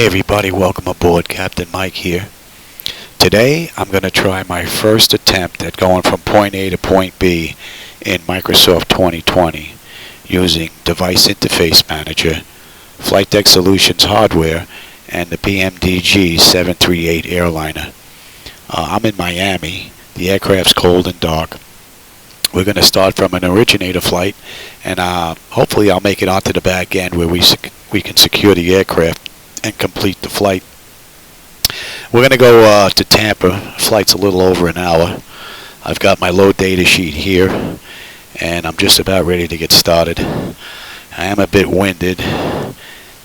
Hey everybody, welcome aboard. Captain Mike here. Today I'm going to try my first attempt at going from point A to point B in Microsoft 2020 using Device Interface Manager, Flightdeck Solutions hardware, and the PMDG 738 airliner. I'm in Miami. The aircraft's cold and dark. We're going to start from an originator flight, and hopefully I'll make it onto the back end where we can secure the aircraft and complete the flight. We're going to go to Tampa. Flight's a little over an hour. I've got my load data sheet here, and I'm just about ready to get started. I am a bit winded,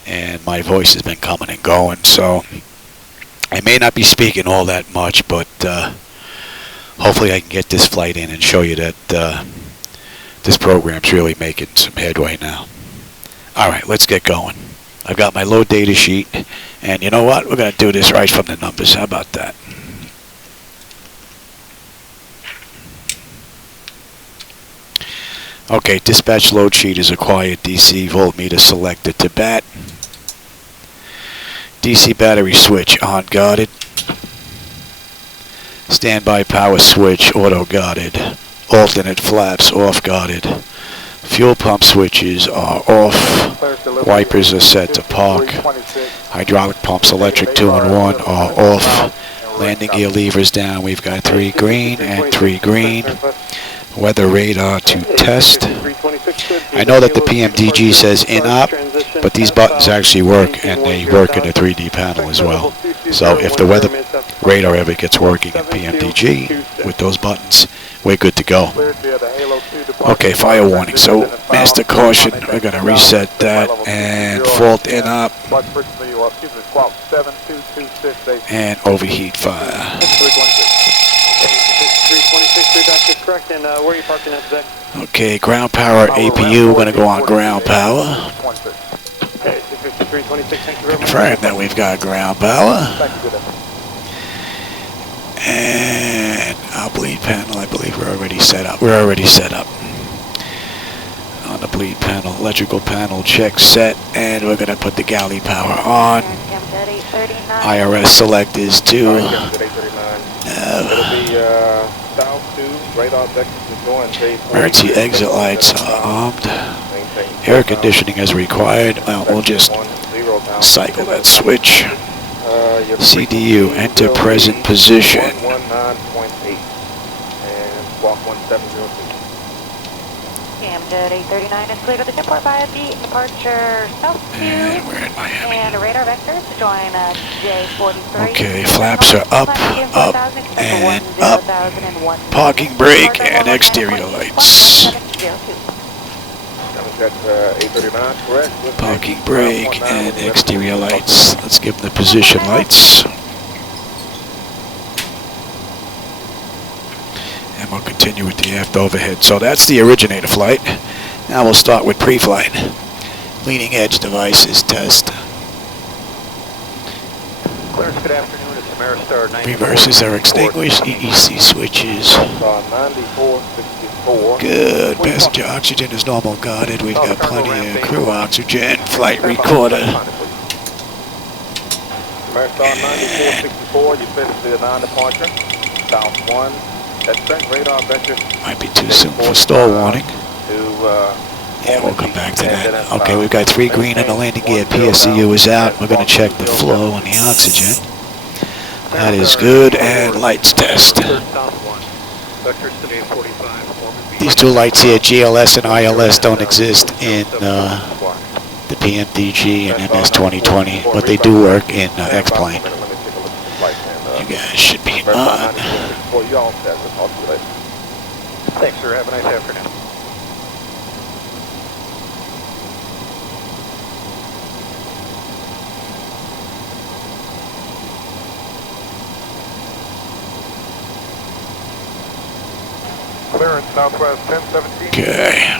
and my voice has been coming and going, so I may not be speaking all that much, but hopefully I can get this flight in and show you that this program's really making some headway now. Alright, let's get going. I've got my load data sheet, and you know what? We're going to do this right from the numbers. How about that? Okay, dispatch load sheet is acquired. DC voltmeter selected to bat. DC battery switch on guarded. Standby power switch auto guarded. Alternate flaps off guarded. Fuel pump switches are off. Wipers are set to park. Hydraulic pumps electric 2-in-1 are off. Landing gear levers down. We've got 3 green and 3 green. Weather radar to test. I know that the PMDG says in-op, but these buttons actually work, and they work in a 3D panel as well. So if the weather radar ever gets working in PMDG with those buttons, we're good to go. Okay, fire warning. So master caution, we're going to reset that, and fault in-op, and overheat fire. Okay, ground power APU, we're going to go on ground power. Confirm that we've got ground power. And our bleed panel, I believe we're already set up. We're already set up. On the bleed panel, electrical panel check set, and we're going to put the galley power on. IRS select is to emergency exit lights are armed. Air conditioning is required. Well, we'll just cycle that switch. CDU, enter present position. At 8:39 is clear to the airport via the departure south to, and we're in Miami. And radar vectors to join J43. Okay, flaps are up, and up. Parking brake and exterior lights. Parking brake and exterior lights. Let's give them the position lights. And we'll continue with the aft overhead. So that's the originator flight. Now we'll start with pre-flight. Leading edge devices test. Clearance, good afternoon. It's Ameristar 94. Reverses are extinguished. EEC switches. 9464. Good. Passenger oxygen is normal guarded. We've got plenty of crew oxygen. Flight recorder. Ameristar 9464. You finished the non-departure. South 1. Radar vector. Might be too soon for stall warning. Yeah, we'll come back to that. Okay, we've got 3 green on the landing gear. PSCU is out. We're going to check the flow and the oxygen. That is good. And lights test. These 2 lights here, GLS and ILS, don't exist in the PMDG and MS 2020, but they do work in X-Plane. You guys should be on. Thanks, sir. Have a nice afternoon. Clearance, Southwest 1017. Okay.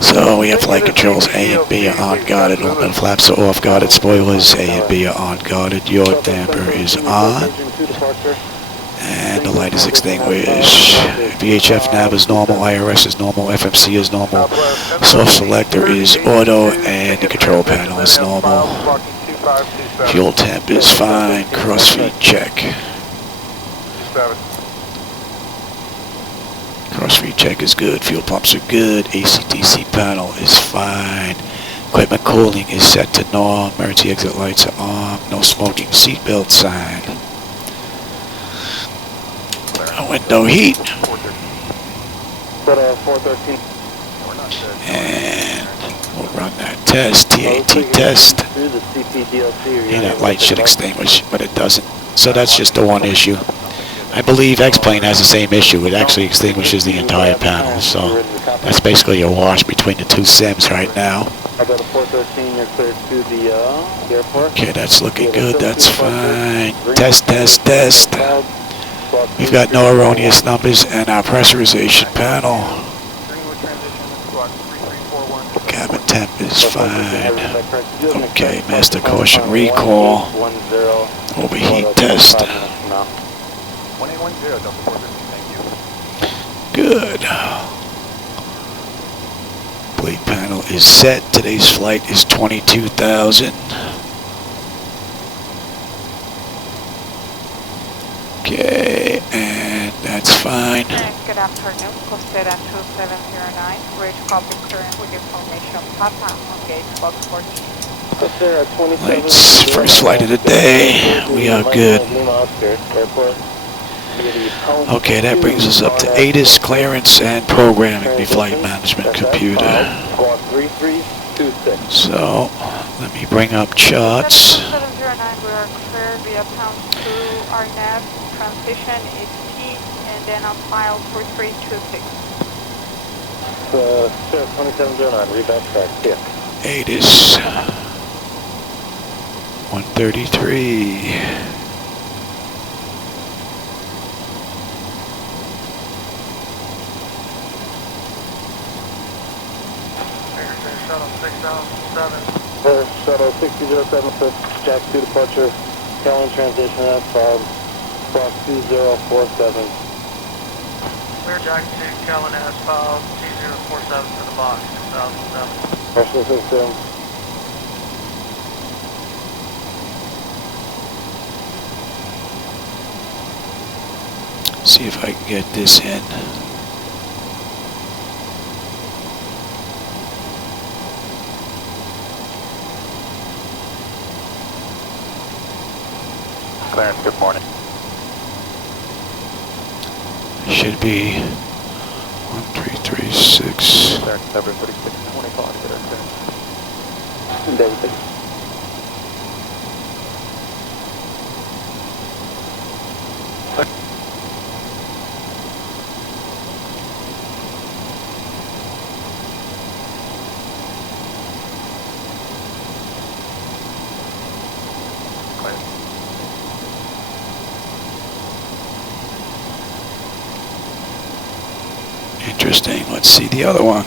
So we have flight controls A and B are on guarded. All the flaps are off guarded. Spoilers A and B are on guarded. Yaw damper is on. And the light is extinguished. VHF nav is normal, IRS is normal, FMC is normal, soft selector is auto, and the control panel is normal. Fuel temp is fine, crossfeed check. Crossfeed check is good, fuel pumps are good, AC/DC panel is fine. Equipment cooling is set to norm, emergency exit lights are on, no smoking seatbelt sign. Window heat. And we'll run that test, TAT test. And that light should extinguish, but it doesn't. So that's just the one issue. I believe X-Plane has the same issue. It actually extinguishes the entire panel. So that's basically a wash between the two sims right now. Okay, that's looking good. That's fine. Test, test, test. We've got no erroneous numbers and our pressurization panel. Cabin temp is fine. Okay, master caution recall. Overheat test. Good. Blade panel is set. Today's flight is 22,000. Okay, and that's fine. Good afternoon, Costera 2709, bridge copy current with information Papa on gate box 14. Lights, first flight of the day. We are good. Okay, that brings us up to ATIS clearance and programming the flight management computer. So, let me bring up charts. 2709, we are clear via pound 2, our nav transition is T, and then on file 4326. 2709, rebound track, yeah. ATIS 133. Shuttle 6076, Jack 2 departure, Callan transition at 5, cross 2047. Clear Jack 2, Callan S5, 2047 for the box, 2007. Pressure system. See if I can get this in. Clarence, good morning. Should be 1336. Clarence, number 4625, get our clearance. David. Interesting. Let's see the other one.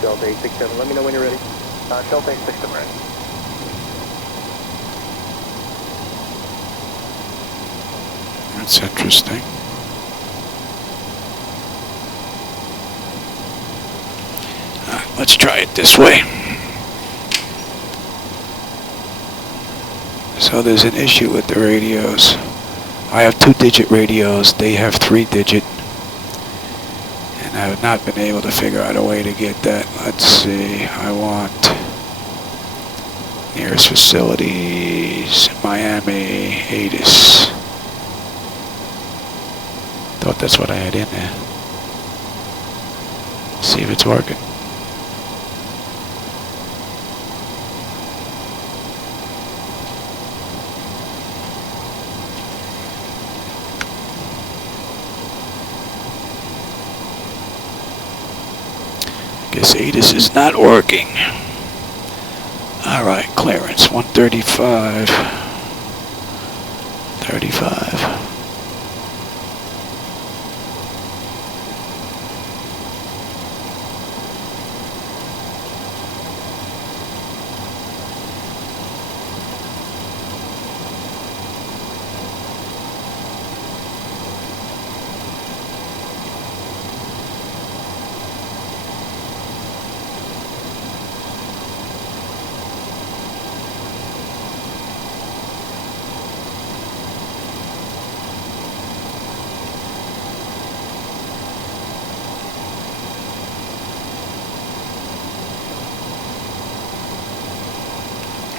Delta 867, let me know when you're ready. Delta 867 ready. That's interesting. Let's try it this way. So there's an issue with the radios. I have 2-digit radios, they have 3-digit. And I have not been able to figure out a way to get that. Let's see, I want nearest facilities, Miami, ATIS. Thought that's what I had in there. See if it's working. Guess ATIS is not working. Alright, clearance 135. 35.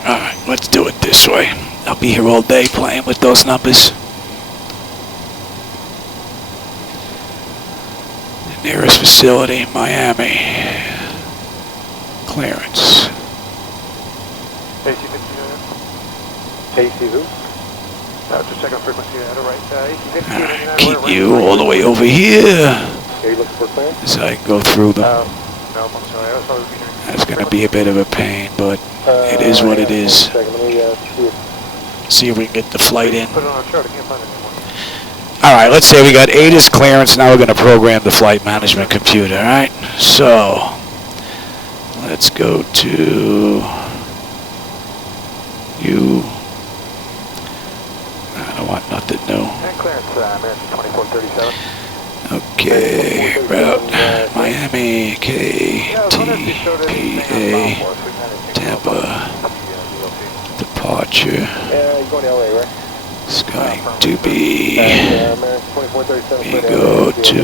Alright, let's do it this way. I'll be here all day playing with those numbers. The nearest facility, Miami. Clearance. AC 50 AC who? Just checking frequency at the right. AC 50 Alright, keep you all the way over here. Are you looking for clearance? So I can go through them. No, I'm sorry. I thought it was That's going to be a bit of a pain, but it is what it is. Let me See if we can get the flight in. put it on a chart. I can't find it anymore. Alright, let's say we got ATIS clearance. Now we're going to program the flight management computer. Alright, so let's go to you. I don't want nothing new. And clearance, American 2437. Okay, route Miami, KTPA, Tampa, departure. Yeah, you're going to LA, right? It's going to be, American 2437. we go to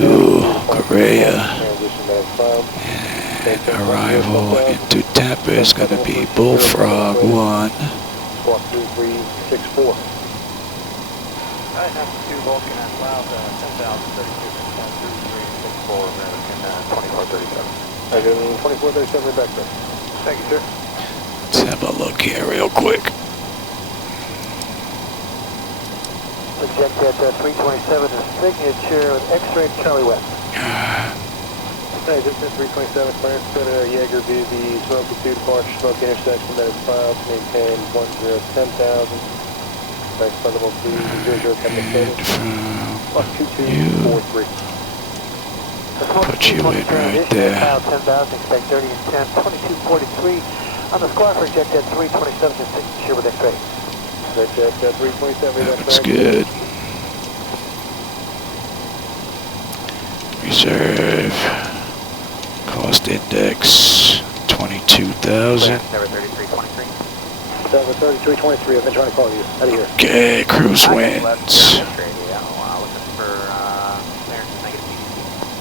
Korea, and arrival into Tampa is going to be Bullfrog 1. Squawk 3364. I have two Vulcan at Loud, 10,032.3364, American 2437. Again, 2437 back there. Thank you, sir. Let's have a look here real quick. Jet 327 is signature with X-ray Charlie West. Hey, this is 327, clearance Predator Jaeger BB, smoke pursuit, departure, smoke intersection, that is filed, maintain 10,000. Nice fundamental speed, 00 communicating. Plus 2243. Put you in right there. 10,000, expect 30 and 10, 2243. On the squawk for Jet 327 is signature with X-ray. Jet 327, That's good. Reserve. Cost index 22,000. Number 3323. Number 3323, I've been trying to call you. Out of here. Okay, cruise winds.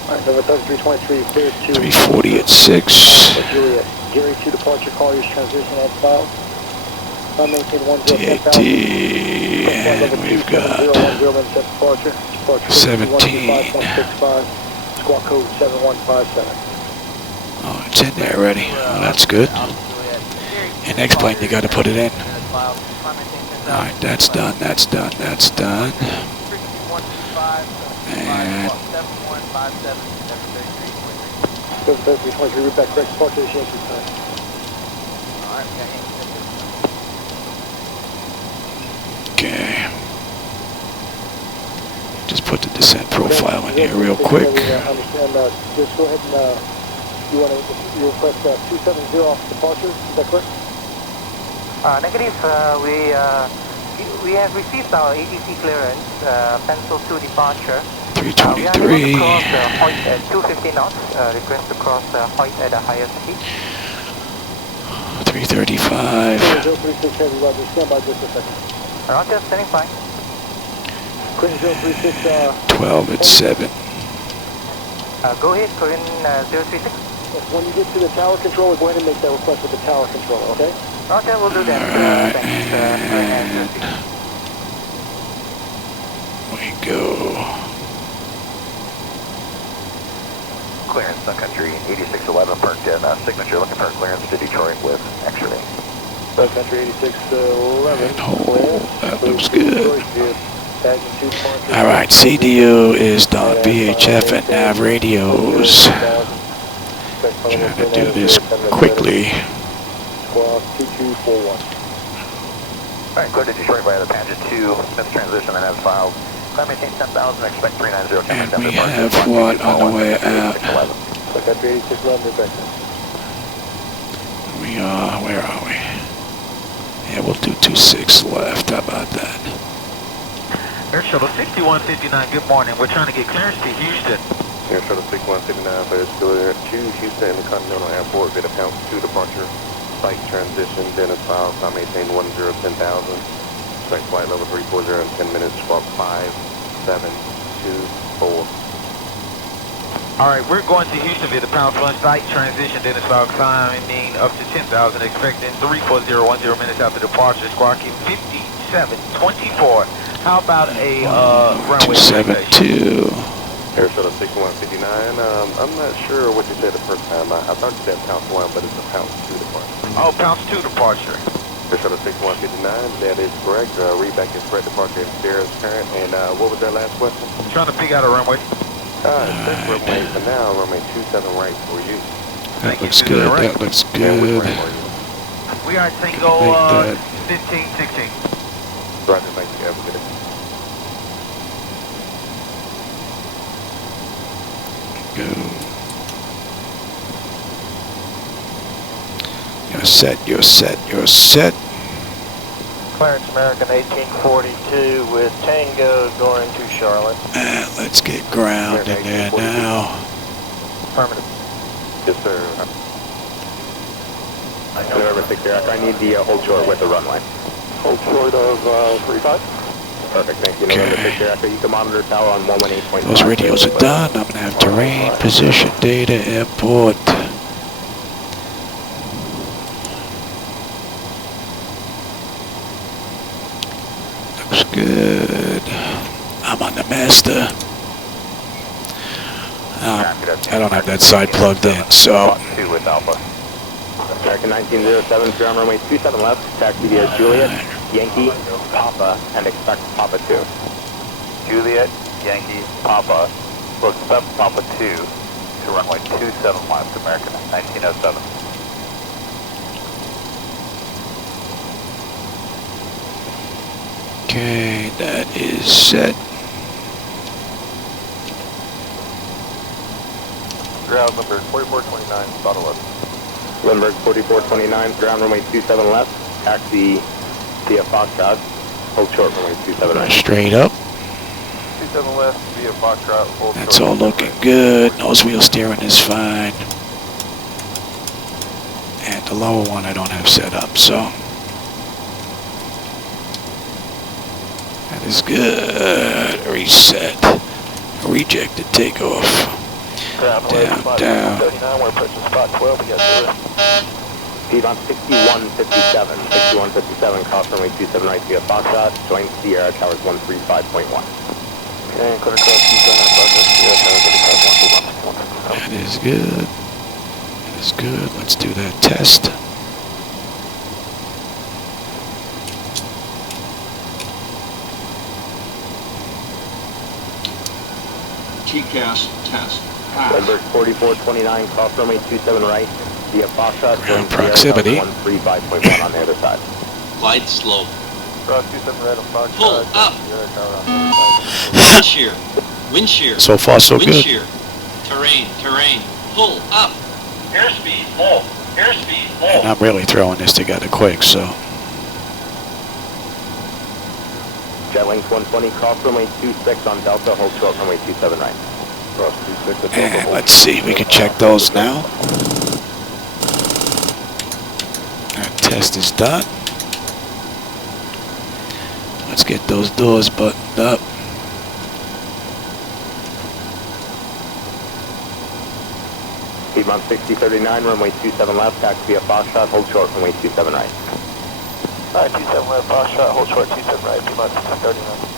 Alright, number 3323, clear to 340 at 6. Juliet. Gary 2 departure, call your transition at file. Maintain TAT, and we've got 17. Squawk code 7157. Oh, it's in there already. Oh, that's good. And next plane, you got to put it in. Alright, that's done, that's done, that's done. And 73323, route back correct departure to Yankee time. okay. Just put the descent profile in here real quick. Understand, just go ahead and, you request 270 off departure, is that correct? Negative, we have received our ATC clearance, pencil to departure. 323. Cross Hoyt at 250 knots, request to cross Hoyt at a higher speed. 335. 036 Heavy, Roger, stand by just a second. Roger, standing by. Korean 036, 12 at 7. Go ahead, Korean 036. when you get to the tower controller, go ahead and make that request with the tower controller, okay? Roger, we'll do that. Thanks, we go. Clearance, Sun Country 8611, parked in signature, looking for clearance to Detroit with X-ray. Sun Country 8611. Oh, that looks good. Alright, CDU is done. VHF and nav radios. Trying to do this quickly. Squawk 2241. Alright, clear to Detroit via the Paget 2, Smith transition and as filed. Climb maintain 10,000, expect 390. And we have what on the way out? Look at 8611, Rebecca. We are, where are we? Yeah, we'll do 26 left. How about that? Air Shuttle 6159, good morning. We're trying to get clearance to Houston. Air Shuttle 6159, clear to Houston Intercontinental Airport, get a pound 2 departure. Site transition, Dennis File, climb maintain 1010,000. Expect flight level 340 in 10 minutes, squawk 5724. All right, we're going to Houston via the Pound 1 site transition, Dennis File, climbing up to 10,000, expecting 34010 minutes after departure, squawking 5724. How about a runway 272. Air Shuttle 6159, I'm not sure what you said the first time. I thought you said pound 1, but it's a pound 2 departure. Oh, Pound 2 departure. Air Shuttle 6159, that is correct. Read back is correct departure and stairs current. And what was that last question? Trying to pick out a runway. That's runway for now, runway 27 right for you. That looks good. That looks Yeah, which good. right for you? We are Tango Make that. 1516. Roger, thank you. Have a good day. Go. You're set, you're set, you're set. Clarence American 1842 with Tango going to Charlotte. And let's get ground in there now. Affirmative. Yes, sir. November 6 Aircraft, I need the hold short with the runway. Hold short of 35. Perfect, thank you. November 6 Aircraft, you can monitor tower on 118.5. Those radios are done. I'm gonna have terrain, position, data, airport. Looks good. I'm on the master. I don't have that side plugged in, so. 2 with Alpha. American 1907, ground runway 27 left, taxi via Juliet, Yankee, Papa, and expect Papa 2. Juliet, Yankee, Papa, will expect Papa 2 to runway 27 left, American 1907. Okay, that is set. Ground number 4429, spot 11. Lindbergh 4429, ground runway 27 left, taxi via Foxtrot, hold short runway 27 right. Straight up. 27 left via Foxtrot. Hold That's short. all looking good. Nose wheel steering is fine. And the lower one I don't have set up, so. That is good. Reset. Rejected takeoff. Down. 39, we're approaching spot 12, we got 0. Speed on 6157, 6157, cross runway 27 right via Foxtrot, join Sierra Towers 135.1. And clear across Houston, Sierra Tower 35.1. That is good. That is good. Let's do that test. TCAS test. Lindbergh 4429, cross runway 27 right via Foxtrot, join Proximity. Sierra Towers 135.1 on the other side. Glide slope. Cross 27 right on Foxtrot. Pull up. Sierra Tower on Wind shear. Wind shear. So far, so Wind good. shear. Terrain. Terrain. Pull up. Airspeed full. Airspeed full. And I'm really throwing this together quick, so. Jetlink 120, cross runway 26 on Delta, hold short runway 27 right. Cross 26 at And let's see, we can check those now. That test is done. Let's get those doors buttoned up. Piedmont 6039, runway 27 left, taxi via Foxtrot, hold short runway 27 right. Alright, 27 left, Foxtrot, hold short 27 right, Piedmont 6039.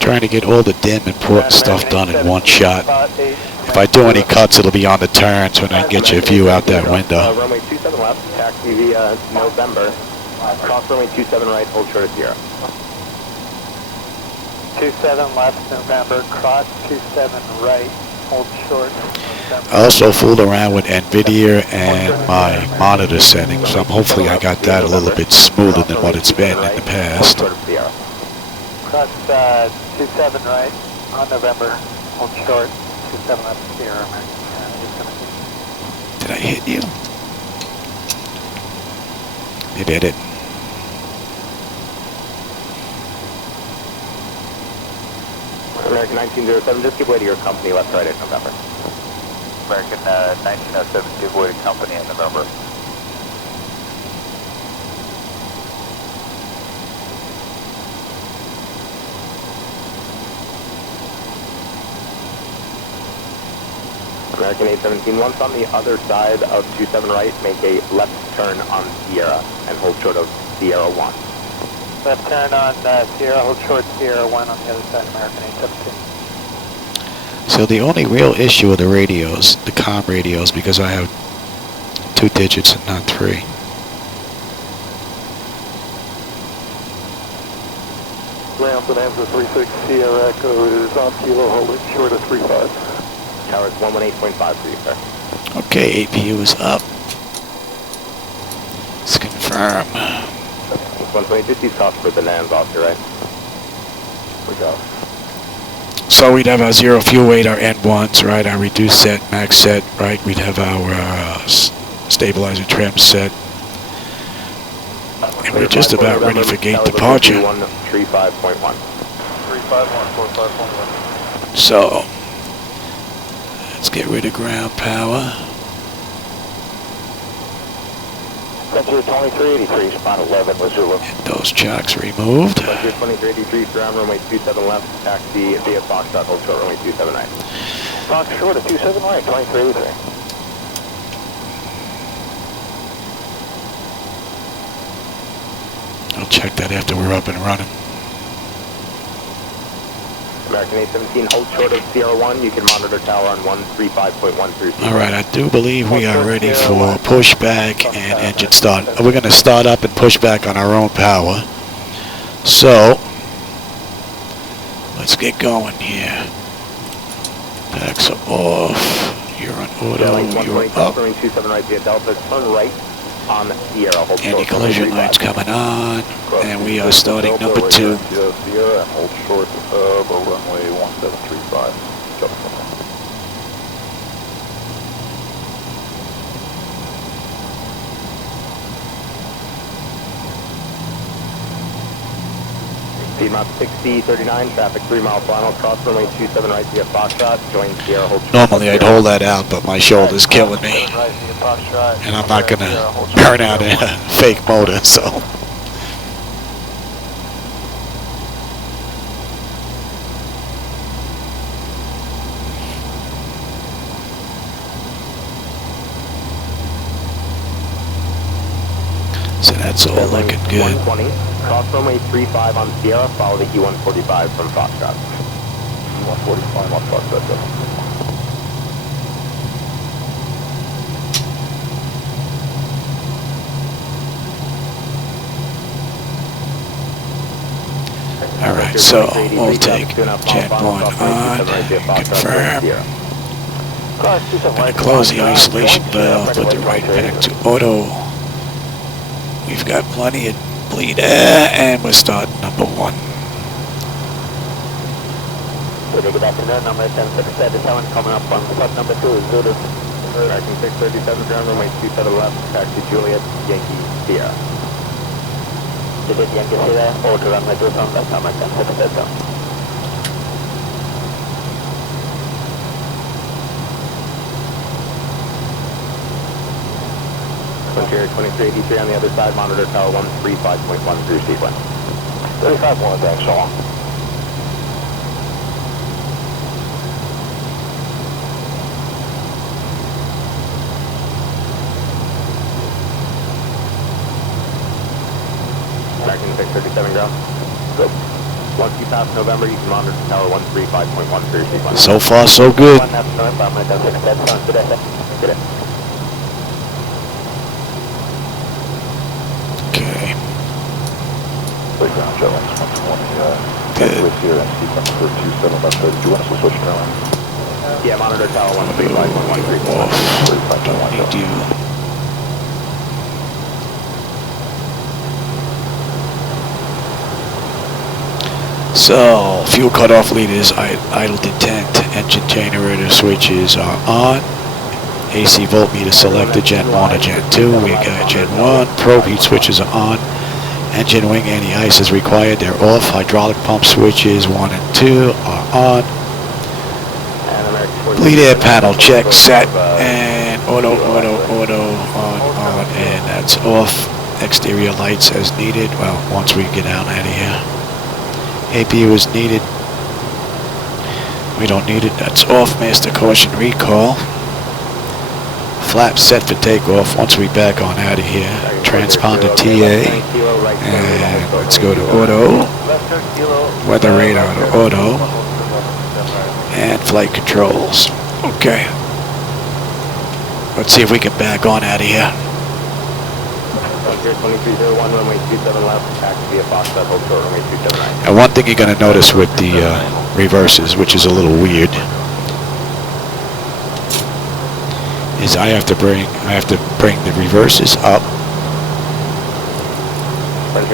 Trying to get all the dim and port stuff done in one shot. If I do any cuts, it'll be on the turns when I get your view out that window. Runway 27 left, taxi via November, cross runway 27 right, hold short of 0. 27 left, November, cross 27 right, hold short, November. I also fooled around with NVIDIA and my monitor settings, so hopefully I got that a little bit smoother than what it's been in the past. Cross 27 right on November, hold short, 27 left, Sierra, Did I hit you? Maybe I didn't. American 1907, just give way to your company left right at November. American 1907, give way to company in November. American 817, once on the other side of 27 right, make a left turn on Sierra and hold short of Sierra 1. Left turn on Sierra, hold short Sierra 1 on the other side, American 817. So the only real issue with the radios, the comm radios, because I have 2 digits and not 3. Ramp and answer 36 Sierra Echo is on kilo, holding short of 35. Tower is 118.5 for you, sir. Okay, APU is up. Let's confirm. 120, cost for the NAN's off here, right? We go. So we'd have our zero fuel weight, our N1s, right? Our reduced set, max set, right? We'd have our stabilizer trim set. And we're just about ready for gate departure. 35.1. 351, So, let's get rid of ground power. Center 2383, spot 11, was Zulu. Get those chocks removed. 2383, ground runway 27 left, taxi via Foxtrot, hold short runway 27 right. Fox short of 27 right, 2383. I'll check that after we're up and running. American 817, hold short of Sierra 1, you can monitor tower on 135.1 through Sierra. Alright, I do believe we are ready for pushback and engine start. We're going to start up and push back on our own power. So, let's get going here. Packs are off. You're on auto. You're up. 27 right via Delta, turn right on Sierra, hold short. Anti-collision lights coming on. And we are starting number 2. Sierra and hold short of runway 1735. Speed map 6039, traffic 3 mile final, cross runway 27 right via Foxtrot, join Sierra, hold short. Normally I'd hold that out, but my shoulder's killing me. And I'm not going to burn out a fake motor, so. So that's all looking good. 120, cross runway 35 on Sierra, follow the E145 from Foxtrot. E145 on Foxtrot. Alright, so we'll take Jet 1 on, confirm, and close the isolation valve, put the right back to auto. We've got plenty of bleed air, and we're starting number 1. Good afternoon, number 1067 coming up on spot number 2 is Zulu. American 637, ground runway 27 left, taxi Juliet, Yankee, Sierra. Juliet, Yankee, Sierra, hold runway 27 left, number 1067. Frontier 2383 on the other side, monitor tower 135.1 through sequence. 35-1, thanks so long. American 637 ground. Good. Once you pass November, you can monitor tower 135.1 through sequence. So far, so good. Okay. Good. With here and sequence for 27 left 30. Do you want us to switch to airline? Yeah, monitor tower 135, Off. Don't need you. So, fuel cutoff lead is idle intent. Engine generator switches are on. AC voltmeter selected, Gen 1 or Gen 2. We got Gen 1. Probe heat switches are on. Engine wing anti-ice is required. They're off. Hydraulic pump switches 1 and 2 are on. Bleed air panel check, set, and auto, on, and that's off. Exterior lights as needed. Well, once we get out of here. APU is needed. We don't need it. That's off. Master caution recall. Flap set for takeoff once we back on out of here. Transponder TA. And let's go to auto. Weather radar to auto. And flight controls. Okay. Let's see if we can back on out of here. 2301, runway 27 left, taxi via Foxtrot, hold short, runway 279. And one thing you're going to notice with the reverses, which is a little weird, is I have to bring the reverses up and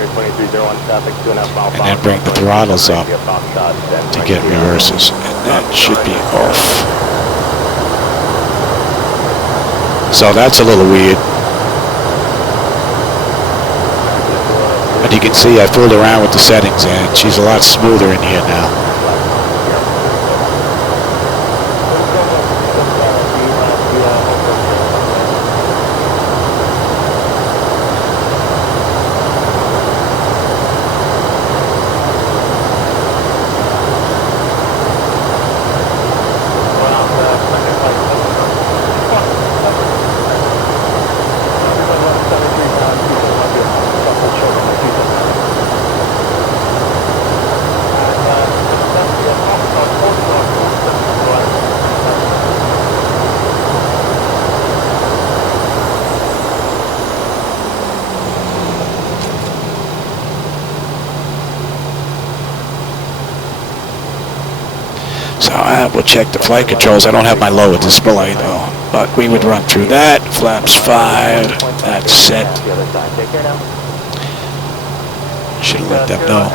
then bring the throttles up to get reverses, and that should be off. So that's a little weird. But you can see I fooled around with the settings and she's a lot smoother in here now. We'll check the flight controls. I don't have my lower display though, but we would run through that. Flaps 5, that's set. Should have let them know.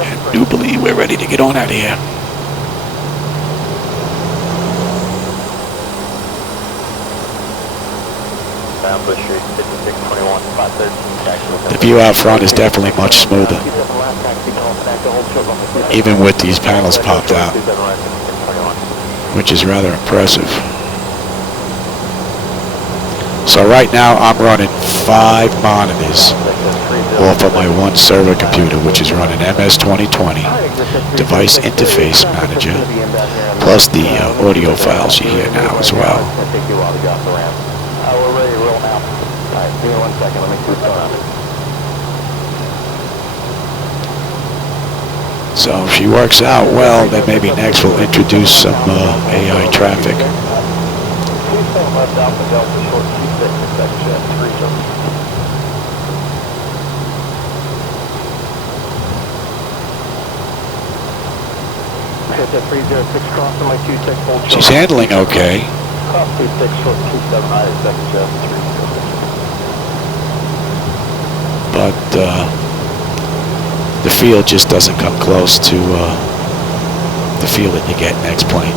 I do believe we're ready to get on out of here. The view out front is definitely much smoother, even with these panels popped out, which is rather impressive. So right now I'm running 5 monitors off of my one server computer, which is running MS 2020 Device Interface Manager, plus the audio files you hear now as well. We're ready to roll now. Alright, give me 1 second, let me see what's going on. So if she works out well, then maybe next we'll introduce some AI traffic. Left Alpha Delta short 26, section 3. Hit 306 cross on my 26, hold short. She's handling okay. Cross 26 short 27, section 3. But the feel just doesn't come close to the feel that you get in X-Plane.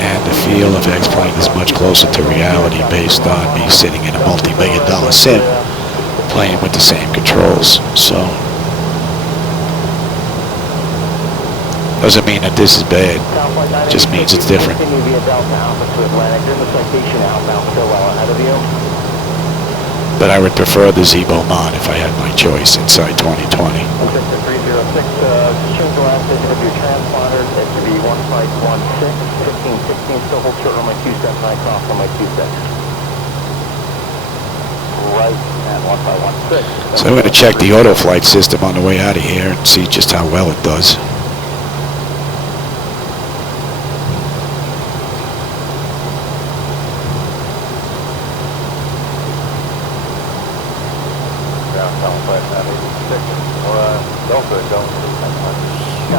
And the feel of X-Plane is much closer to reality based on me sitting in a multi-million-dollar sim playing with the same controls. So doesn't mean that this is bad, it just means it's different. But I would prefer the Zebo mod if I had my choice inside 2020. 306, change the last digit of your transponder, it should be 1516, still hold short on my 279, cross on my 26. Right at 1516. So I'm going to check the auto flight system on the way out of here and see just how well it does.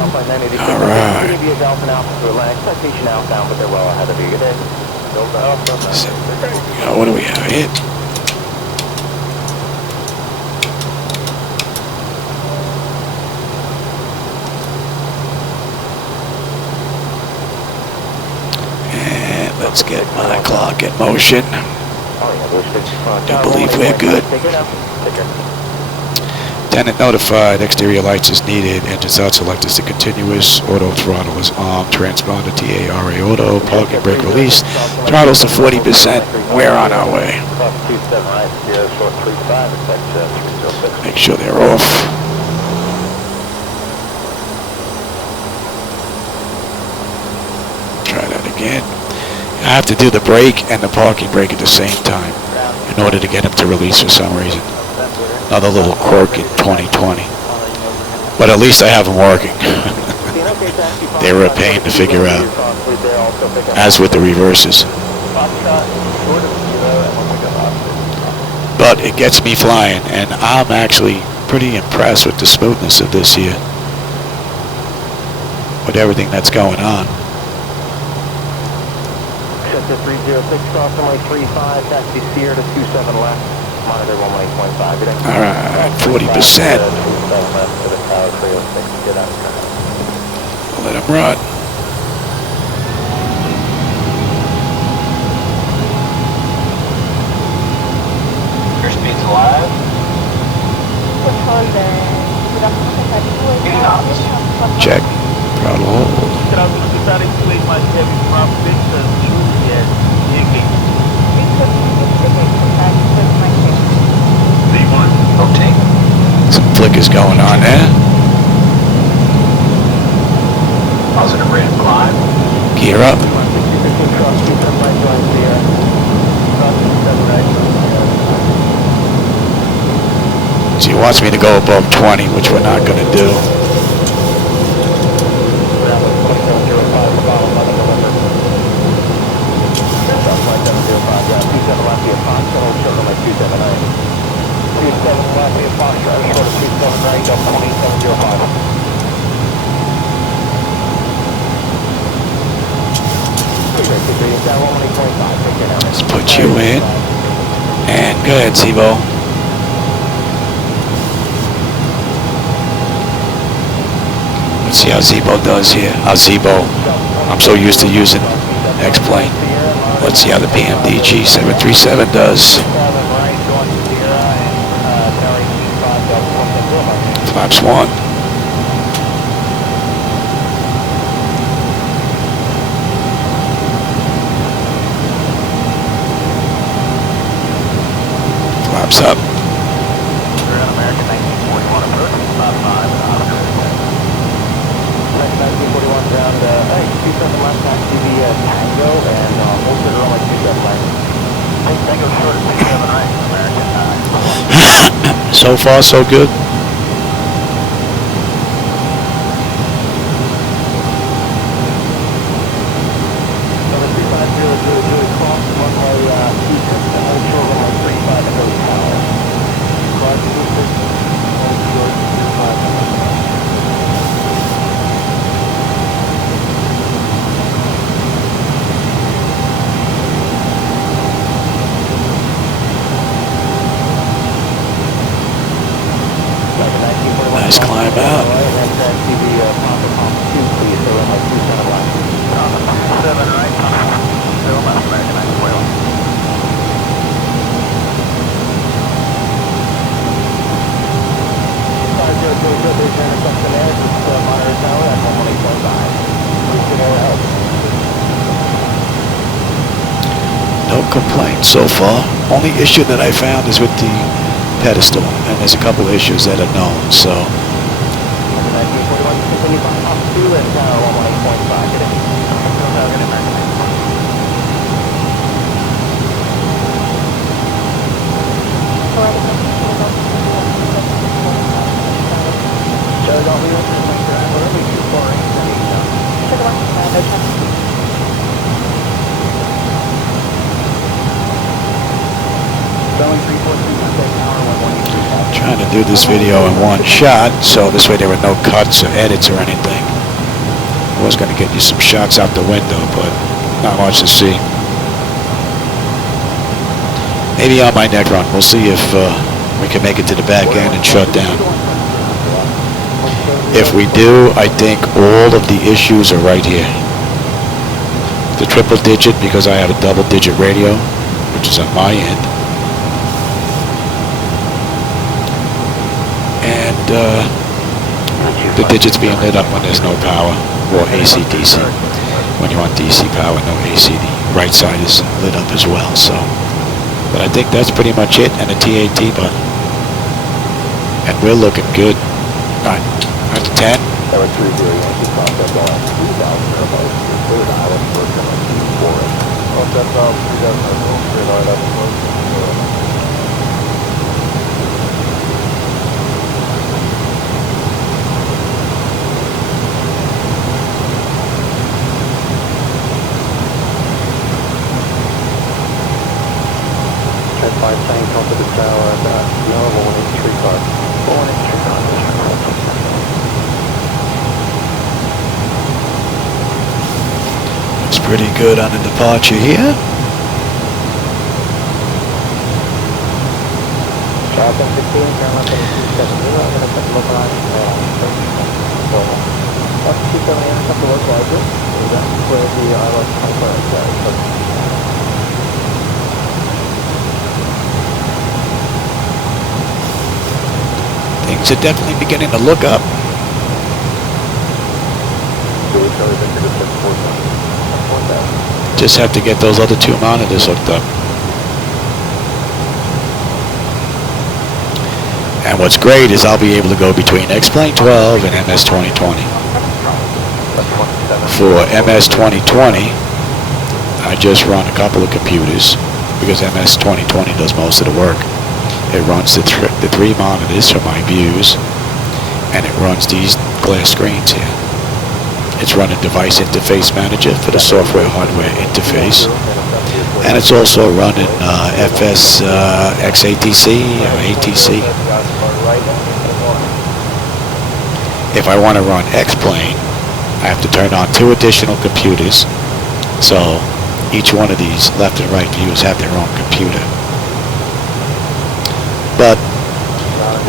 Alright. What do we have here? And let's get my clock in motion. I believe we're good. Tenant notified, exterior lights is needed, engines out selected to continuous, auto throttle is on, transponder TARA auto, parking brake release, throttle's to 40%, we're on our way. Make sure they're off. Try that again. I have to do the brake and the parking brake at the same time in order to get them to release for some reason. Another little quirk in 2020. But at least I have them working. They were a pain to figure out, as with the reverses. But it gets me flying, and I'm actually pretty impressed with the smoothness of this here, with everything that's going on. Sector 306, cross runway 35, taxi Sierra to 27 left. Monitor 1.5. Alright, 40%. Let him run. Airspeed's alive. Check. Throttle hold. Some flickers going on there. Positive rate of climb. Gear up. So he wants me to go above 20, which we're not going to do. Let's put you in. And go ahead, Zebo. Let's see how Zebo does here. Zebo. I'm so used to using X-Plane. Let's see how the PMDG 737 does. Flaps 1. Flaps up. American 1941 approach, 1941 ground, 27 left, taxi via Tango, and hold to the runway 27 left. Tango short, 67 right, American. So far, so good. Nice climb out. No complaints so far. Only issue that I found is with the pedestal, and there's a couple issues that are known, so. Trying to do this video in one shot, so this way there were no cuts or edits or anything. was going to get you some shots out the window, but not much to see. Maybe on my next run, we'll see if we can make it to the back end and shut down. If we do, I think all of the issues are right here. The triple digit, because I have a double digit radio, which is on my end. And the digits being lit up when there's no power, or AC/DC. When you want DC power, no AC, the right side is lit up as well. So, but I think that's pretty much it, and a TAT button. And we're looking good. All right, at 10. Plane come to the tower and normal 183 Looks pretty good on the departure here. Falcon 15, Grandma 270, I'm going to set the localizer so, Falcon 270, I'm going to set the localizer, and that's where the ILS 24 is. Things are definitely beginning to look up. Just have to get those other two monitors hooked up. And what's great is I'll be able to go between X-Plane 12 and MS 2020. For MS 2020, I just run a couple of computers because MS 2020 does most of the work. It runs the three monitors for my views, and it runs these glass screens here. It's running Device Interface Manager for the software-hardware interface, and it's also running FS XATC or ATC. If I want to run X-Plane, I have to turn on 2 additional computers, so each one of these left and right views have their own computer. But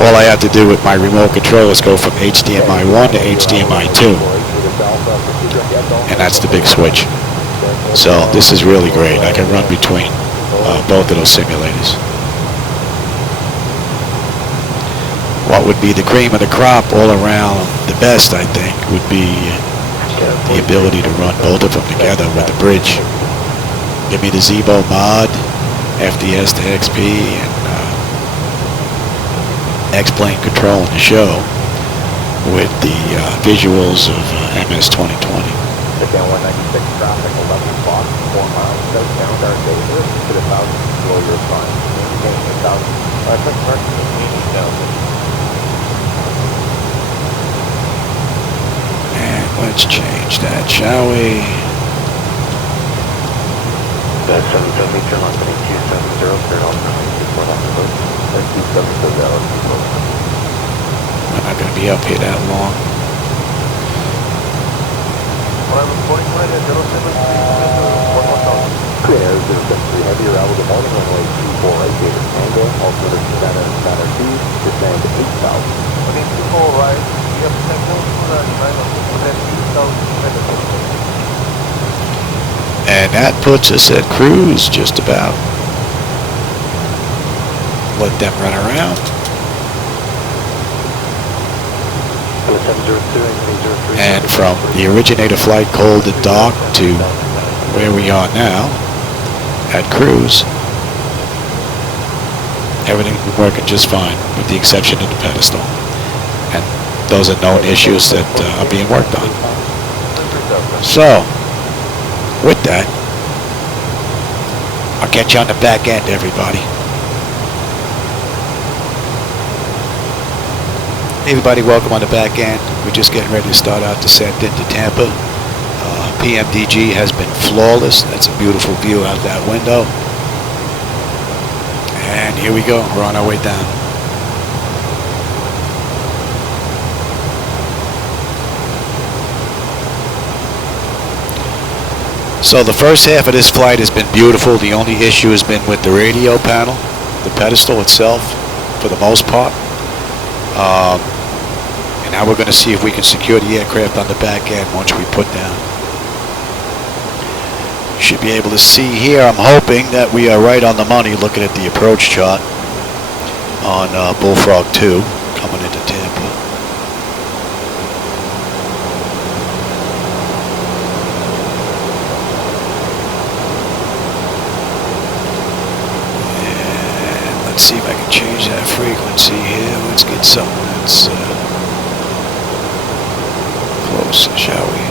all I have to do with my remote control is go from HDMI 1 to HDMI 2. And that's the big switch. So this is really great. I can run between both of those simulators. What would be the cream of the crop all around the best, I think, would be the ability to run both of them together with the bridge. Give me the Zebo mod, FDS to XP, and X-Plane control in the show with the visuals of MS 2020. Again, 196 traffic, 11 o'clock, 4 miles southbound, our Davis to the south, below your front. Maintaining the south, And let's change that, shall we? That's 770, turn on 270, turn on 964, that's 270, I'm not going to be up here that long. Clear, 073 heavy, arrival to Baltimore, runway 24 right, Davis Tango, altimeter Savannah 2, descend to 8,000. Okay, 24 right, you have to go to the line of 8,000. And that puts us at cruise, just about. Let them run around. And from the originator flight cold and dark to where we are now at cruise, everything's been working just fine with the exception of the pedestal. And those are known issues that are being worked on. So, with that, I'll catch you on the back end, everybody. Hey everybody, welcome on the back end. We're just getting ready to start our descent into Tampa. PMDG has been flawless. That's a beautiful view out that window. And here we go. We're on our way down. So the first half of this flight has been beautiful. The only issue has been with the radio panel, the pedestal itself, for the most part. And now we're going to see if we can secure the aircraft on the back end once we put down. You should be able to see here, I'm hoping that we are right on the money looking at the approach chart on Bullfrog 2 coming into Tampa. Let's see if I can change that frequency here. Let's get something that's close, shall we?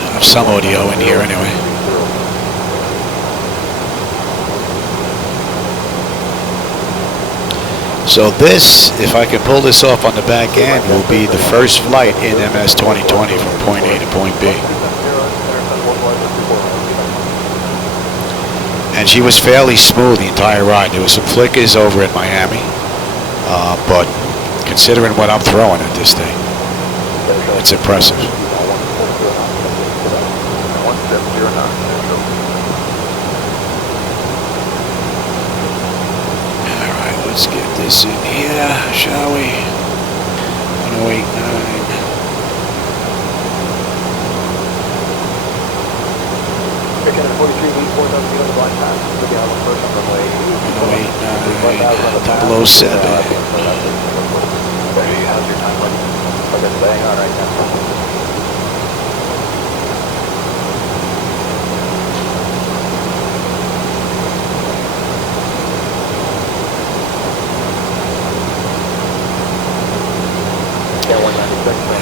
I have some audio in here anyway. So this, if I can pull this off on the back end, will be the first flight in MS 2020 from point A to point B. And she was fairly smooth the entire ride. There was some flickers over in Miami, but considering what I'm throwing at this thing, it's impressive. Let's get this in here, shall we? 1089. Double 07.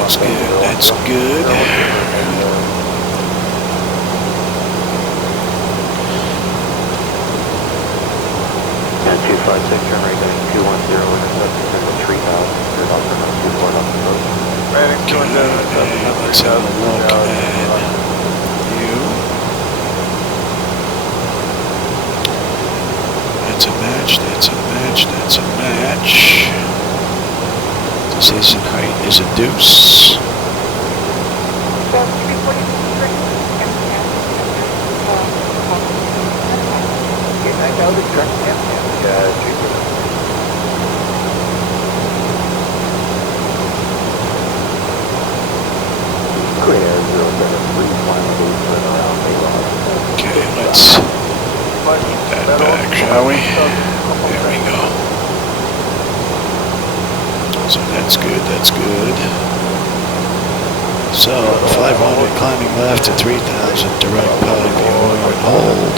That's good, that's good. And 256, turn right getting 210, intercepting number 3000, you're about to run 24 off the road. Let's have a look at you. That's a match, that's a match, that's a match. Decision height is a deuce. Okay, let's put that back, shall we? There we go. So that's good, that's good. So 500 climbing left to 3000, direct pilot view over and hold.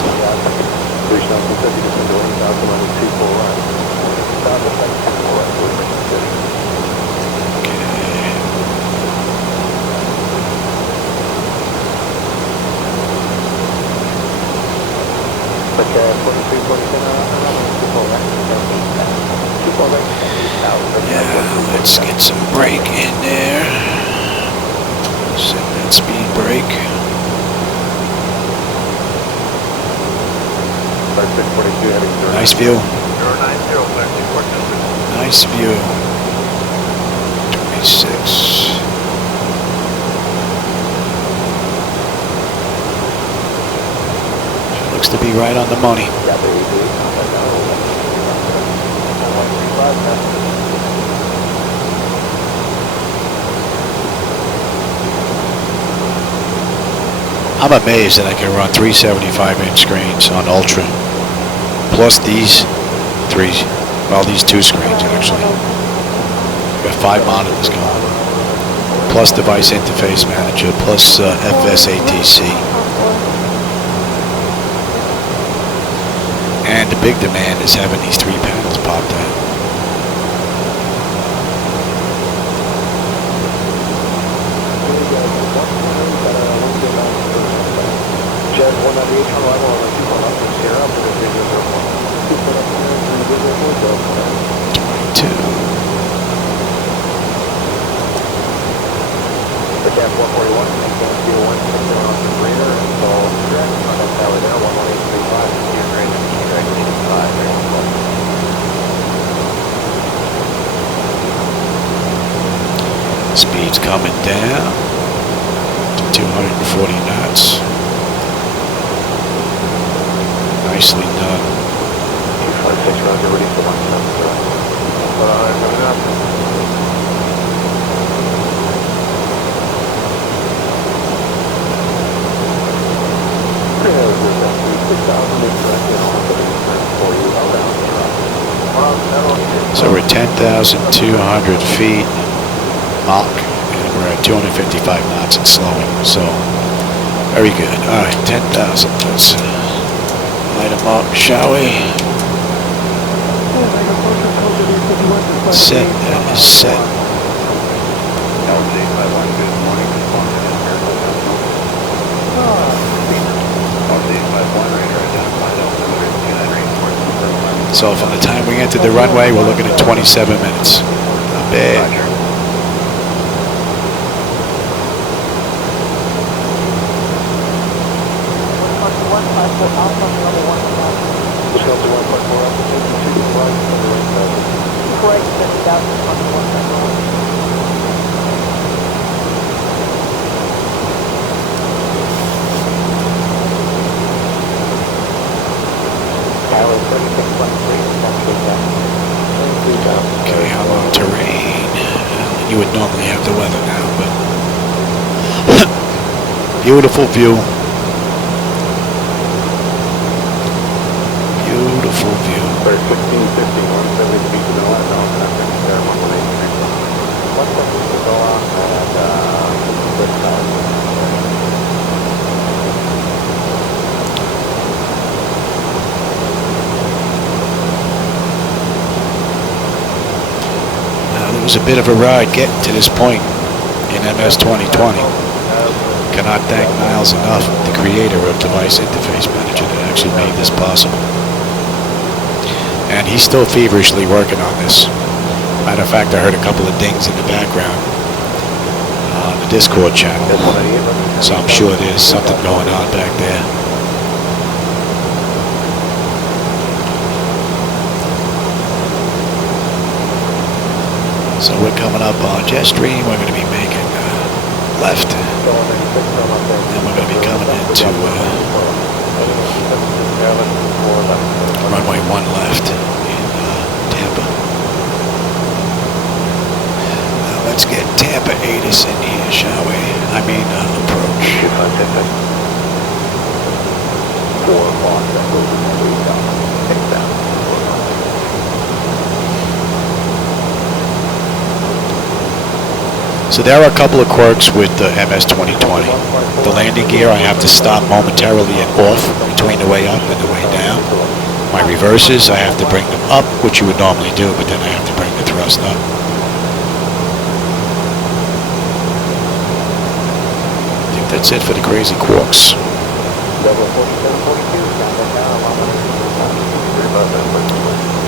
Yeah, let's get some brake in there. Set that speed brake. Nice view. Nice view. 26. Looks to be right on the money. I'm amazed that I can run 375-inch screens on Ultra, plus these two screens actually. I've got 5 monitors going, plus device interface manager, plus FSATC. And the big demand is having these 3 panels popped out. Speed's coming down to 240 knots. Nicely done. 256 Roger, ready for 170. Coming up. So we're at 10,200 feet Mach, and we're at 255 knots and slowing. So very good. All right, 10,000. Let's light them up, shall we? Set. That is set. So from the time we entered the runway, we're looking at 27 minutes. Not bad. Okay, how long terrain? You would normally have the weather now, but beautiful view. Beautiful view. 170 feet to the left, now I'm there, 118. 170 to go on, It was a bit of a ride getting to this point in MS 2020. Cannot thank Miles enough, the creator of Device Interface Manager, that actually made this possible. And he's still feverishly working on this. Matter of fact, I heard a couple of dings in the background on the Discord channel. So I'm sure there's something going on back there. So we're coming up on Jetstream. We're going to be making left. And we're going to be coming into runway 1 left in Tampa. Now let's get Tampa ATIS in here, shall we? I mean, approach. 4 So there are a couple of quirks with the MS 2020. The landing gear, I have to stop momentarily and off between the way up and the way down. My reverses, I have to bring them up, which you would normally do, but then I have to bring the thrust up. I think that's it for the crazy quirks.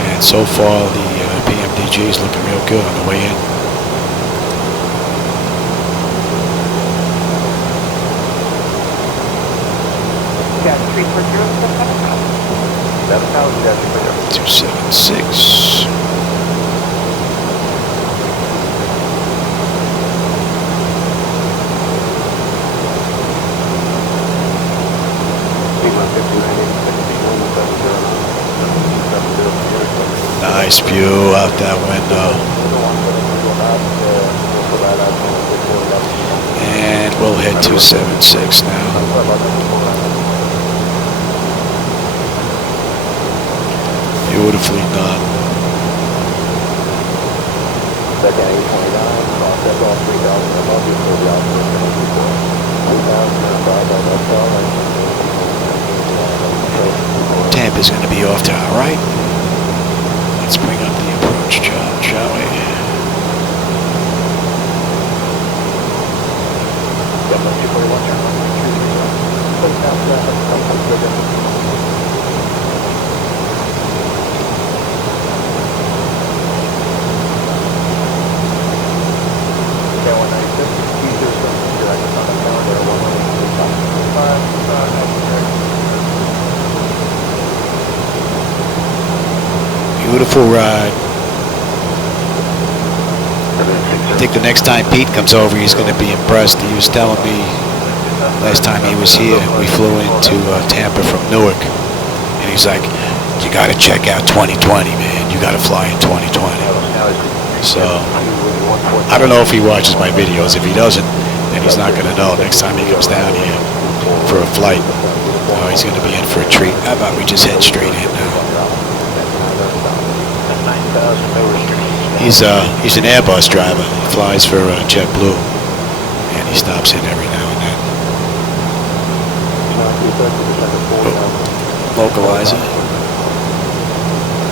And so far, the PMDG is looking real good on the way in. Got 276. Nice view out that window. And we'll hit 276 now. Beautifully done. Tampa's going to be off to our right. Let's bring up the approach chart, shall we? Beautiful ride. I think the next time Pete comes over, he's going to be impressed. He was telling me last time he was here, we flew into Tampa from Newark, and he's like, you got to check out 2020, man. You got to fly in 2020. So, I don't know if he watches my videos. If he doesn't, then he's not going to know next time he comes down here for a flight. He's going to be in for a treat. How about we just head straight in now? He's an Airbus driver. He flies for JetBlue, and he stops in every now and then. Localizer. I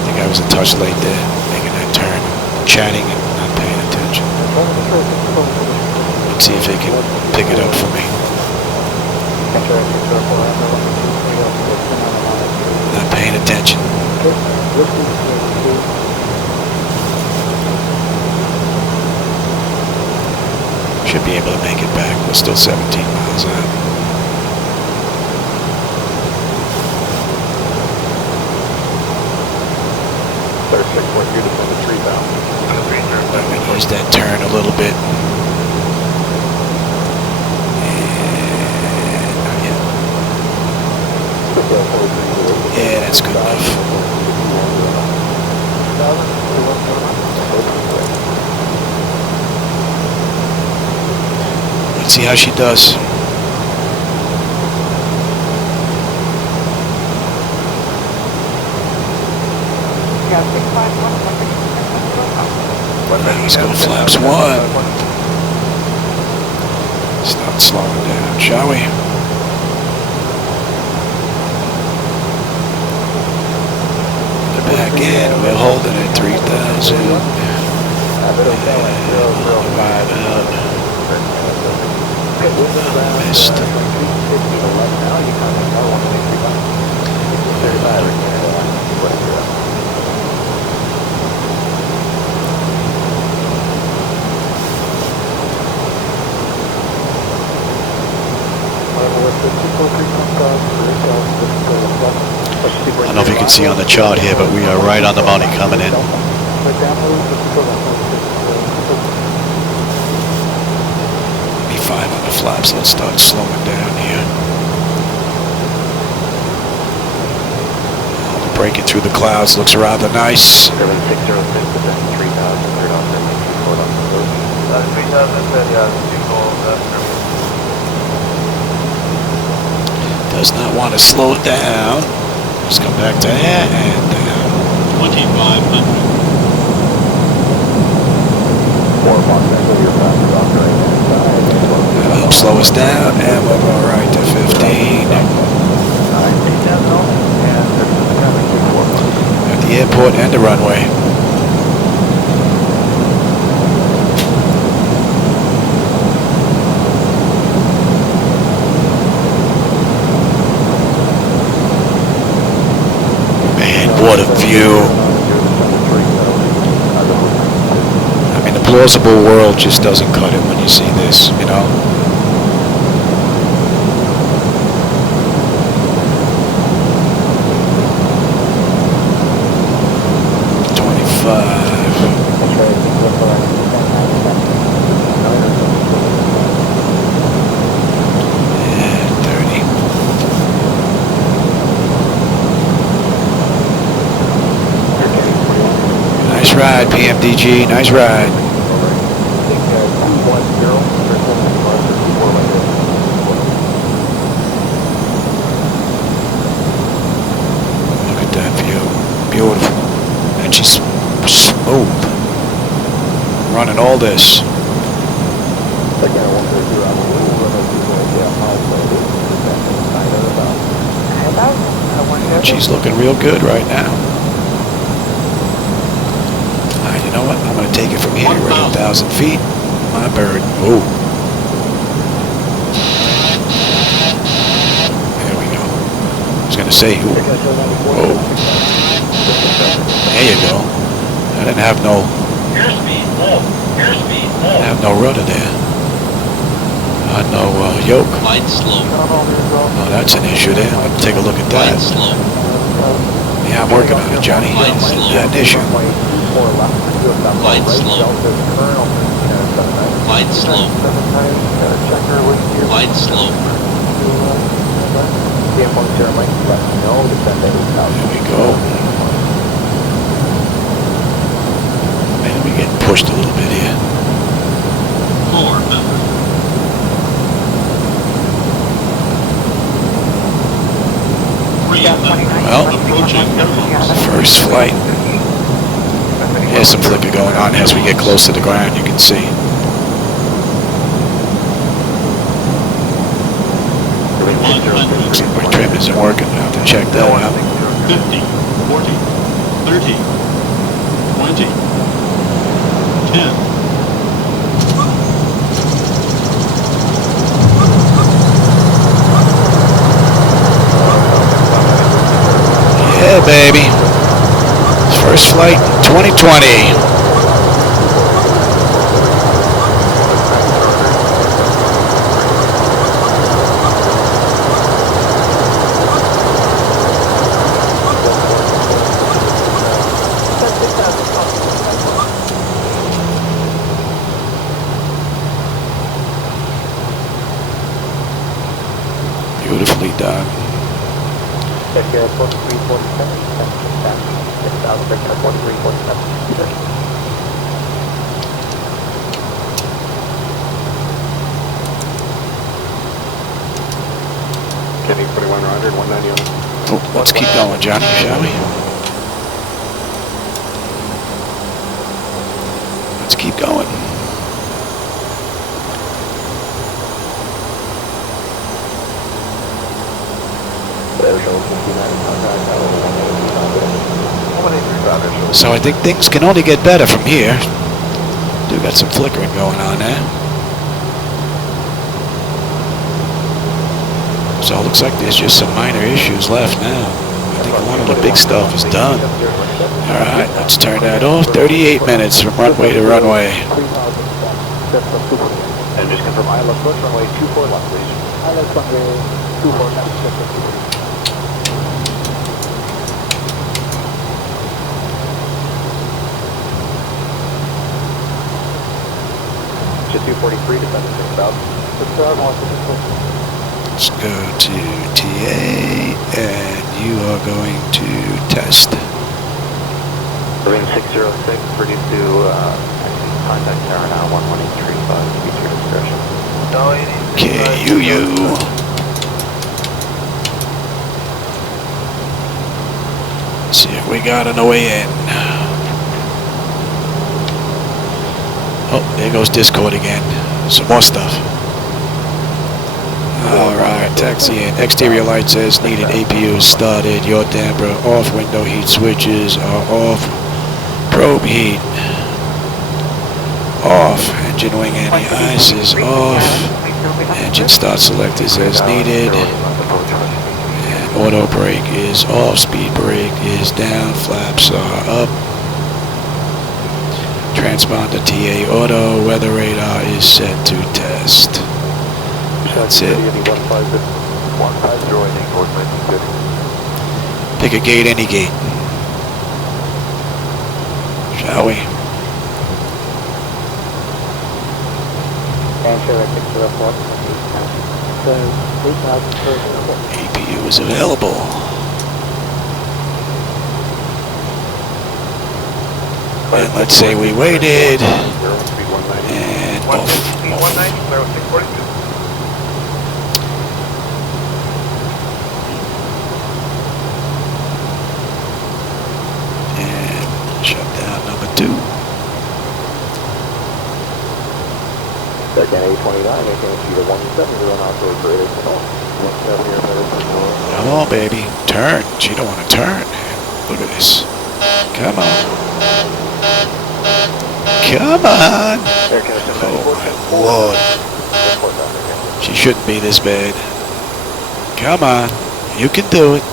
think I was a touch late there, making that turn, chatting and not paying attention. Let's see if he can pick it up for me. Not paying attention. Should be able to make it back. We're still 17 miles out. I'm going to use that turn a little bit. Yeah, that's good enough. Let's see how she does. Let's go flaps 1. Start slowing down, shall we? Back in, we're holding at 3,000. Missed. I don't know if you can see on the chart here, but we are right on the money coming in. 85 on the flaps. Let's start slowing down here. Breaking through the clouds looks rather nice. Does not want to slow it down. Let's come back to that and down. 2,500. That'll help slow us down, and we'll go right to 15. At the airport and the runway. What a view. I mean, the plausible world just doesn't cut it when you see this, you know? Ride, PMDG, nice ride. Look at that view, beautiful. And she's smooth, running all this. She's looking real good right now. You know what? I'm going to take it from here. We're at 1,000 feet. My bird. Oh. There we go. I was going to say, whoa. There you go. I didn't have no. I have no rudder there. No yoke. Glide slow. Oh, that's an issue there. I'm going to take a look at that. Glide slow. Yeah, I'm working on it, Johnny. Glide slow. That issue. Glide slow. Glide slope. Glide slope. There we go. Man, we're getting pushed a little bit here. 400. Well, Approaching airport. first flight. Here's some flicker going on as we get close to the ground, you can see. Looks like my trim isn't working. I'll have to check that out. 50, 40, 30, 20, 10. Yeah, baby. First flight 2020. Beautifully done. Take care, 4347. 4347. Kenny 41 Roger, 190 on. Oh, let's keep going, Johnny, shall we? Let's keep going. So I think things can only get better from here. Do got some flickering going on there. So it looks like there's just some minor issues left now. I think a lot of the big stuff is done. Alright, let's turn that off. 38 minutes from runway to runway. And just confirm I left push runway 24 left, please. I left runway 24 left. Just 243 to 76,000. Let's go to TA, and you are going to test. Marine 606, ready to contact Tower now, 11835, speed to your discretion. KUU. Let's see if we got on the way in. Oh, there goes Discord again. Some more stuff. Alright, taxi in. Exterior lights as needed. APU started. Your damper off. Window heat switches are off. Probe heat off. Engine wing anti-ice is off. Engine start selectors as needed. And auto brake is off. Speed brake is down. Flaps are up. Transponder TA auto. Weather radar is set to test. That's it. Pick a gate, any gate. Shall we? APU is available. And let's say we waited. And off. Shutdown number 2. Second A29, making speed of 170 knots for 8 Come on, baby. Turn. She don't want to turn. Look at this. Come on. Come on. Oh, my Lord. She shouldn't be this bad. Come on. You can do it.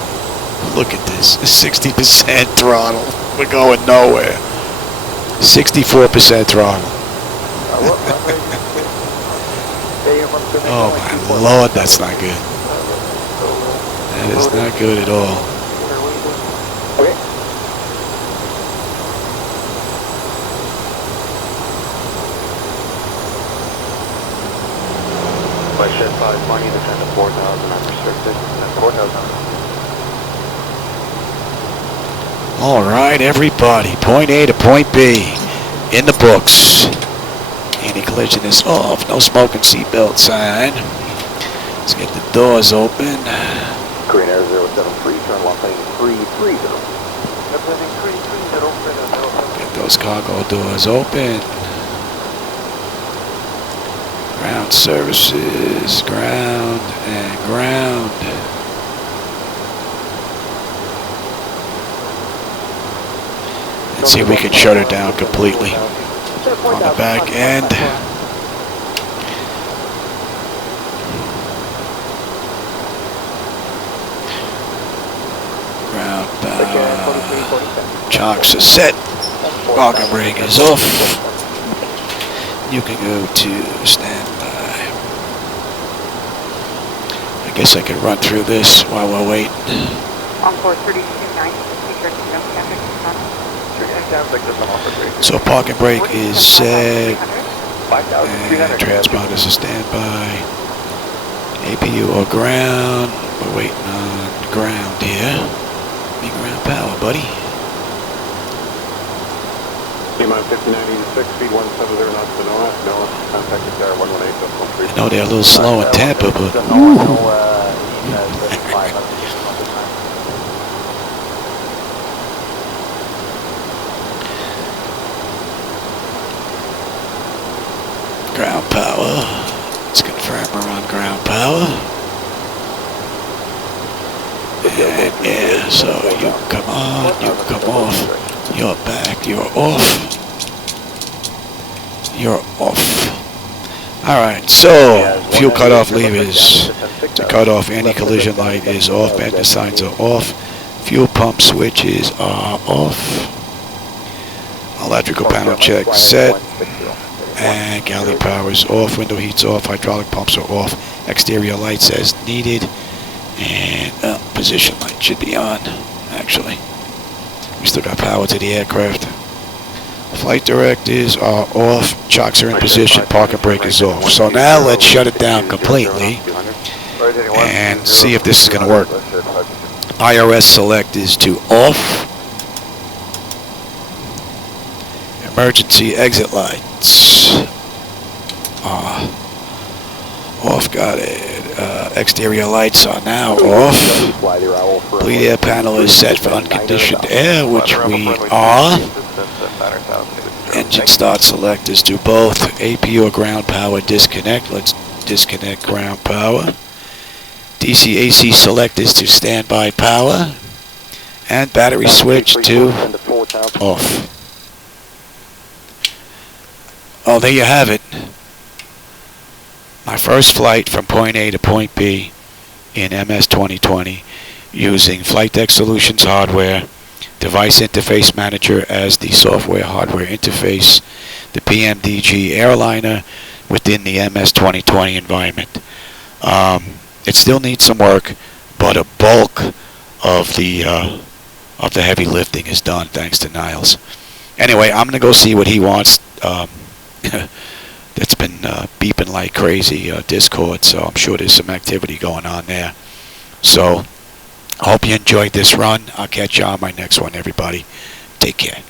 Look at this. 60% throttle. We're going nowhere. 64% throttle. Oh my Lord, that's not good. That is not good at all. 20, descend to 4,000 unrestricted, and 4,000. All right, everybody. Point A to point B in the books. Anti-collision is off. No smoking seatbelt sign. Let's get the doors open. Green Air 073, turn left lane 330. Left lane 330, Get those cargo doors open. Ground services, ground and ground. Let's see if we can shut her down completely on the back end. Ground bound. Chocks are set. Parking brake is off. You can go to standby. I guess I could run through this while we're waiting. On 432.9, So parking brake is set. And transponders are standby. APU or ground. We're waiting on ground here. Be ground power, buddy. T-minus 5986, speed 170 knots to NOAA, contact the tower 118.3. I know they're a little slow in Tampa, but ground power. Let's confirm we're on ground power. And yeah, so you can come on, you can come off. You're back, you're off. You're off. Alright, so fuel cutoff levers to cut off anti-collision light is off, bender signs are off, fuel pump switches are off, electrical panel check set, and galley power is off, window heat's off, hydraulic pumps are off, exterior lights as needed, and position light should be on, actually. We still got power to the aircraft. Flight directives are off, chocks are in position, parking brake is off. So now let's shut it down completely and see if this is going to work. IRS select is to off. Emergency exit lights. Off, got it. Exterior lights are now off. Bleed air panel is set for unconditioned air, which we are. Engine start select is to both. AP or ground power disconnect. Let's disconnect ground power. DC AC select is to standby power. And battery switch to off. Oh, there you have it. My first flight from point A to point B in MS 2020 using Flightdeck Solutions hardware, Device Interface Manager as the software hardware interface, the PMDG airliner within the MS 2020 environment. It still needs some work, but a bulk of the heavy lifting is done thanks to Niles. Anyway, I'm going to go see what he wants. That's been beeping like crazy, Discord, so I'm sure there's some activity going on there. So, I hope you enjoyed this run. I'll catch you on my next one, everybody. Take care.